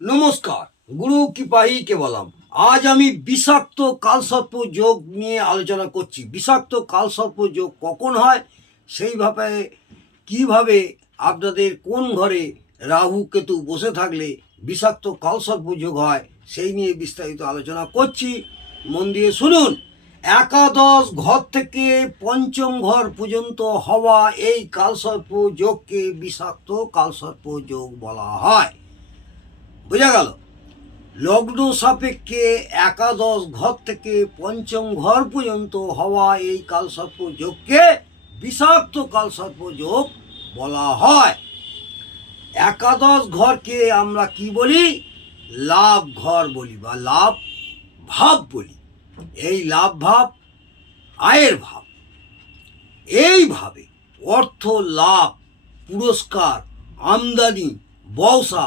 নমস্কার, গুরু কৃপাহি কে বললাম। আজ আমি বিষাক্ত কালসর্প যোগ নিয়ে আলোচনা করছি। বিষাক্ত কালসর্প যোগ কখন হয়, সেইভাবে কিভাবে আপনাদের কোন ঘরে রাহু কেতু বসে থাকলে বিষাক্ত কালসর্প যোগ হয়, সেই নিয়ে বিস্তারিত আলোচনা করছি। মন দিয়ে শুনুন। একাদশ ঘর থেকে পঞ্চম ঘর পর্যন্ত হওয়া এই কালসর্প যোগকে বিষাক্ত কালসর্প যোগ বলা হয়। বোঝা গেল? লগ্ন সাপেক্ষে একাদশ ঘর থেকে পঞ্চম ঘর পর্যন্ত হওয়া এই কালসর্প যোগকে বিষাক্ত কালসর্প যোগ বলা হয়। একাদশ ঘরকে আমরা কি বলি? লাভ ঘর বলি বা লাভ ভাব বলি। এই লাভ ভাব আয়ের ভাব। এইভাবে অর্থ লাভ, পুরস্কার, আমদানি, ব্যবসা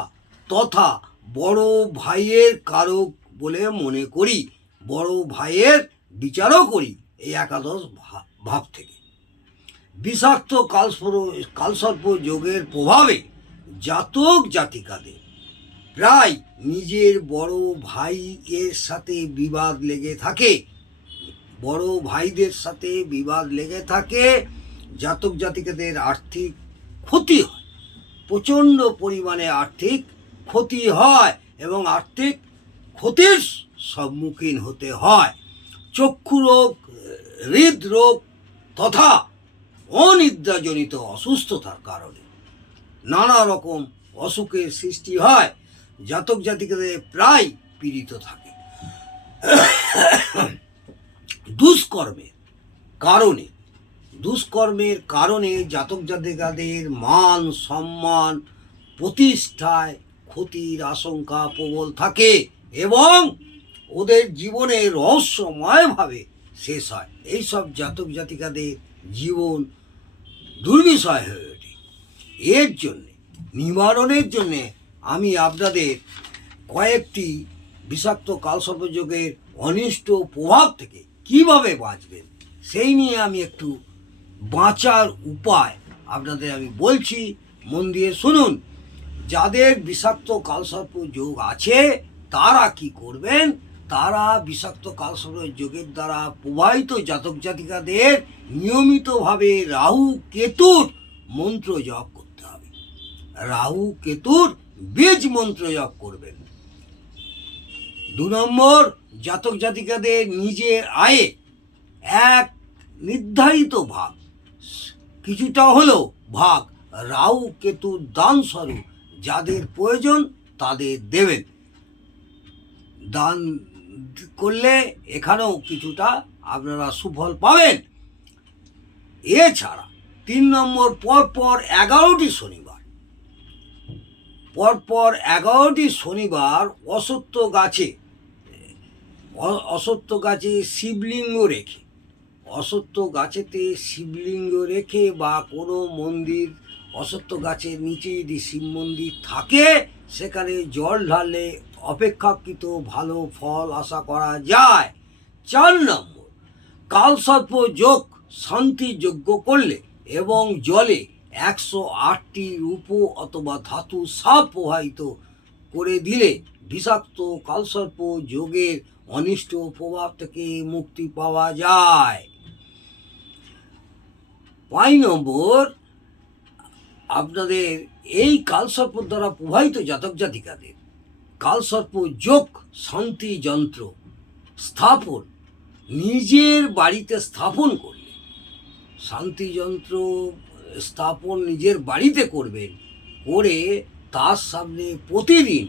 তথা বড় ভাইয়ের কারক বলে মনে করি। বড় ভাইয়ের বিচারও করি এই একাদশ ভাব থেকে। বিষাক্ত কালসর্প যোগের প্রভাবে জাতক জাতিকাদের প্রায় নিজের বড় ভাইয়ের সাথে বিবাদ লেগে থাকে। বড় ভাইদের সাথে বিবাদ লেগে থাকে। জাতক জাতিকাদের আর্থিক ক্ষতি হয়, প্রচণ্ড পরিমাণে আর্থিক ক্ষতি হয় এবং আর্থিক ক্ষতির সম্মুখীন হতে হয়। চক্ষু রোগ, হৃদরোগ তথা অনিদ্রাজনিত অসুস্থতার কারণে নানা রকম অসুখের সৃষ্টি হয়। জাতক জাতিকাদের প্রায় পীড়িত থাকে। দুষ্কর্মের কারণে জাতক জাতিকাদের মান সম্মান প্রতিষ্ঠায় ক্ষতির আশঙ্কা প্রবল থাকে এবং ওদের জীবনে রহস্যময়ভাবে শেষ হয়। এইসব জাতক জাতিকাদের জীবন দুর্বিষয় হয়ে ওঠে। এর জন্যে নিবারণের জন্যে আমি আপনাদের কয়েকটি বিষাক্ত কালসর্প যোগের অনিষ্ট প্রভাব থেকে কিভাবে বাঁচবেন সেই নিয়ে আমি একটু বাঁচার উপায় আপনাদের আমি বলছি। মন দিয়ে শুনুন। যাদের বিষাক্ত কালসর্প যোগ আছে তারা কি করবেন? তারা বিষাক্ত কালসর্প যোগের দ্বারা প্রভাবিত জাতক জাতিকাদের নিয়মিতভাবে রাহু কেতুর মন্ত্র জপ করতে হবে। রাহু কেতুর বীজ মন্ত্র জপ করবেন। 2 নম্বর, জাতক জাতিকাদের নিজের আয়ে এক নির্ধারিত ভাগ, কিছুটা হলেও ভাগ রাহু কেতুর দান স্বরূপ যাদের প্রয়োজন তাদের দেবেন। দান করলে এখানেও কিছুটা আপনারা সুফল পাবেন। এছাড়া 3 নম্বর, পরপর 11টি শনিবার অশ্বত্থ গাছে শিবলিঙ্গ রেখে, শিবলিঙ্গ রেখে বা কোনো মন্দির, অশ্বত্থ গাছের নিচে যদি শিব মন্দির থাকে সেখানে জল ঢাললে অপেক্ষাকৃত ভালো ফল আশা করা যায়। 4 নম্বর, কালসর্প যোগ শান্তি যজ্ঞ করলে এবং জলে 108টি রূপ অথবা ধাতু সাপ প্রবাহিত করে দিলে বিষাক্ত কালসর্প যোগের অনিষ্ট প্রভাব থেকে মুক্তি পাওয়া যায়। 5 নম্বর, আপনাদের এই কালসর্প দ্বারা প্রভাবিত জাতক জাতিকাদের কালসর্প যোগ শান্তি যন্ত্র স্থাপন নিজের বাড়িতে স্থাপন করলে, শান্তি যন্ত্র স্থাপন নিজের বাড়িতে করবেন, করে তার সামনে প্রতিদিন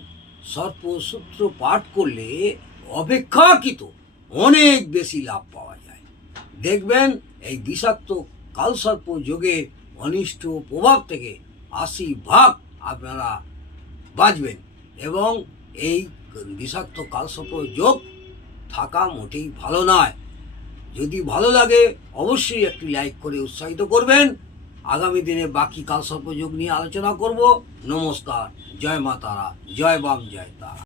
সর্পসূত্র পাঠ করলে অপেক্ষাকৃত অনেক বেশি লাভ পাওয়া যায়। দেখবেন এই বিষাক্ত কালসর্প যোগের অনিষ্ট প্রভাব থেকে 80% আপনারা বাঁচবেন এবং এই বিষাক্ত কালসর্প যোগ থাকা মোটেই ভালো নয়। যদি ভালো লাগে অবশ্যই একটি লাইক করে উৎসাহিত করবেন। আগামী দিনে বাকি কালসর্প যোগ নিয়ে আলোচনা করব। নমস্কার, জয় মা তারা, জয় বাম, জয় তারা।